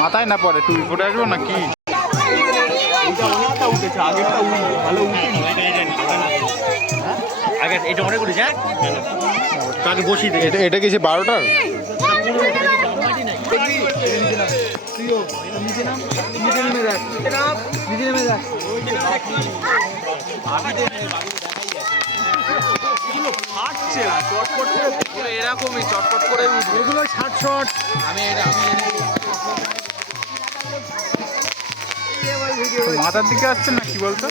মাথায় না পড়ে তুই ফুটে আসবো না কি আগে এটা অনেক উঠেছে তাকে বসিয়ে দে এটা কিছু 12টার এরকমই চটপট করে এগুলো 60 শট মাথার দিকে আসছে না কি বলতো